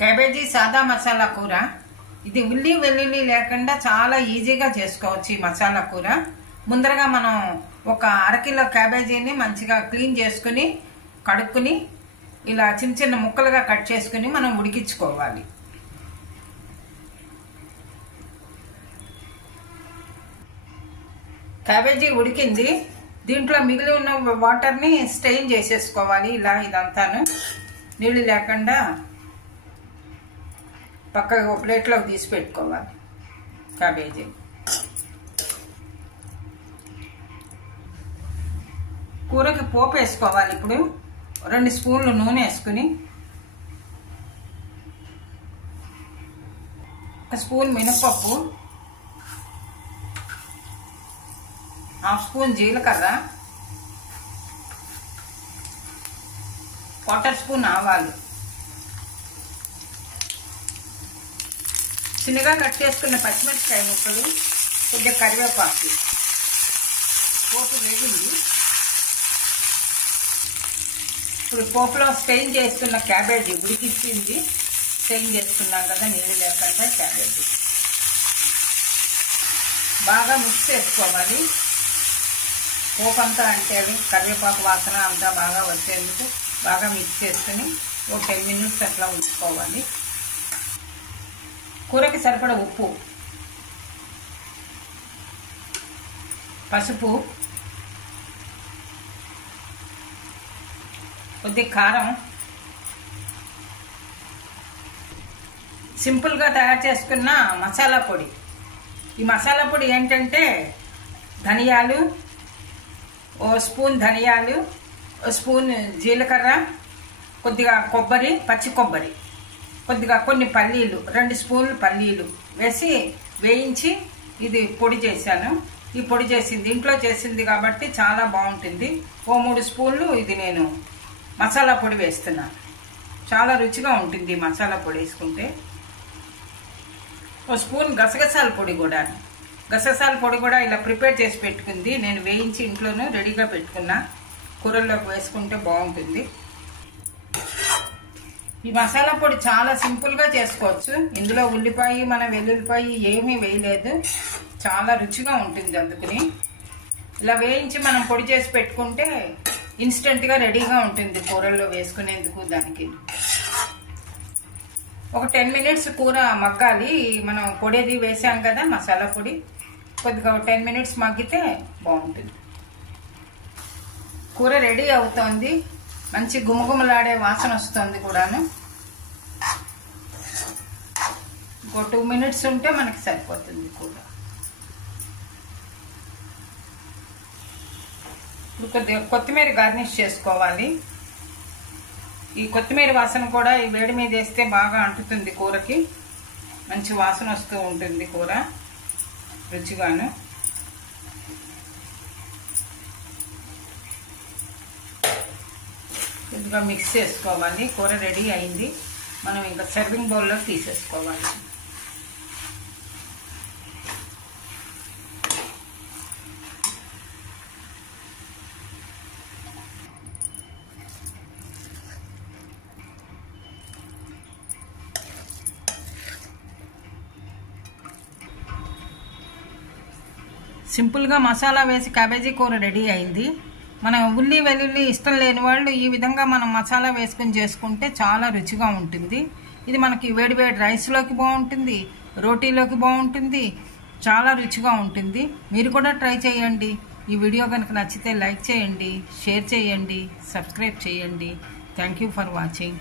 Cabbage సాదా మసాలా కూర. ఇది ఉల్లి వెల్లుల్లి లేకుండా చాలా ఈజీగా చేసుకోవచ్చు ఈ మసాలా కూర. ముందరగా మనం ఒక అరకిలో క్యాబేజీని మంచిగా క్లీన్ చేసుకుని కడుక్కుని ఇలా చిన్న చిన్న ముక్కలుగా కట్ చేసుకుని మనం ఉడికించుకోవాలి. క్యాబేజీ ఉడికింది. దీంట్లో మిగిలి ఉన్న వాటర్ని స్ట్రెయిన్ చేసేసుకోవాలి. ఇలా ఇదంతాను నీళ్లు లేకుండా పక్కగా ఒక ప్లేట్లోకి తీసి పెట్టుకోవాలి. క్యాబేజీ కూరకి పోపు వేసుకోవాలి. ఇప్పుడు 2 స్పూన్లు నూనె వేసుకుని 1 స్పూన్ మినపప్పు, 1/2 స్పూన్ జీలకర్ర, 1/4 స్పూన్ ఆవాలు, చిన్నగా కట్ చేసుకున్న పచ్చిమిరపకాయ ముక్కలు, కొద్దిగా కరివేపాకు. పోపు వేగింది. ఇప్పుడు పోపులో స్టెయిన్ చేసుకున్న క్యాబేజీ ఉడికిచ్చింది. స్టెయిన్ చేసుకున్నాం కదా నీళ్ళు లేకుండా క్యాబేజీ బాగా మిక్స్ చేసుకోవాలి. పోపు అంతా అంటే కరివేపాకు వాసన అంతా బాగా వచ్చేందుకు బాగా మిక్స్ చేసుకుని ఒక 10 మినిట్స్ అట్లా ఉంచుకోవాలి. కూరకి సరిపడా ఉప్పు, పసుపు, కొద్దిగా కారం, సింపుల్గా తయారు చేసుకున్న మసాలా పొడి. ఈ మసాలా పొడి ఏంటంటే ధనియాలు, 1 స్పూన్ ధనియాలు, 1 స్పూన్ జీలకర్ర, కొద్దిగా కొబ్బరి, పచ్చి కొబ్బరి, కొద్దిగా కొన్ని పల్లీలు, 2 స్పూన్లు పల్లీలు వేసి వేయించి ఇది పొడి చేశాను. ఈ పొడి చేసింది ఇంట్లో చేసింది కాబట్టి చాలా బాగుంటుంది. 3 స్పూన్లు ఇది నేను మసాలా పొడి వేస్తున్నాను. చాలా రుచిగా ఉంటుంది మసాలా పొడి వేసుకుంటే. 1 స్పూన్ గసగసాల పొడి కూడా. గసగసాల పొడి కూడా ఇలా ప్రిపేర్ చేసి పెట్టుకుంది. నేను వేయించి ఇంట్లోనూ రెడీగా పెట్టుకున్నా. కూరల్లోకి వేసుకుంటే బాగుంటుంది. ఈ మసాలా పొడి చాలా సింపుల్గా చేసుకోవచ్చు. ఇందులో ఉల్లిపాయ, మన వెల్లుల్లిపాయ ఏమీ వేయలేదు. చాలా రుచిగా ఉంటుంది. అందుకని ఇలా వేయించి మనం పొడి చేసి పెట్టుకుంటే ఇన్స్టెంట్గా రెడీగా ఉంటుంది కూరల్లో వేసుకునేందుకు. దానికి ఒక 10 మినిట్స్ కూర మగ్గాలి. మనం పొడిది వేసాం కదా మసాలా పొడి, కొద్దిగా 10 మినిట్స్ మగ్గితే బాగుంటుంది. కూర రెడీ అవుతోంది. మంచి గుమగుమలాడే వాసన వస్తుంది కూడాను. ఇంకో 2 మినిట్స్ ఉంటే మనకి సరిపోతుంది కూర. ఇప్పుడు కొద్దిగా కొత్తిమీర గార్నిష్ చేసుకోవాలి. ఈ కొత్తిమీర వాసన కూడా ఈ వేడి మీద వేస్తే బాగా అంటుతుంది కూరకి. మంచి వాసన వస్తూ ఉంటుంది కూర రుచిగాను. కొద్దిగా మిక్స్ చేసుకోవాలి. కూర రెడీ అయింది. మనం ఇంకా సర్వింగ్ బౌల్లో తీసేసుకోవాలి. సింపుల్గా మసాలా వేసి క్యాబేజీ కూర రెడీ అయింది. మనం ఉల్లి వెల్లుల్లి ఇష్టం లేని వాళ్ళు ఈ విధంగా మనం మసాలా వేసుకుని చేసుకుంటే చాలా రుచిగా ఉంటుంది. ఇది మనకి వేడి వేడి రైస్లోకి బాగుంటుంది, రోటీలోకి బాగుంటుంది. చాలా రుచిగా ఉంటుంది. మీరు కూడా ట్రై చేయండి. ఈ వీడియో కనుక నచ్చితే లైక్ చేయండి, షేర్ చేయండి, సబ్స్క్రైబ్ చేయండి. Thank you for watching.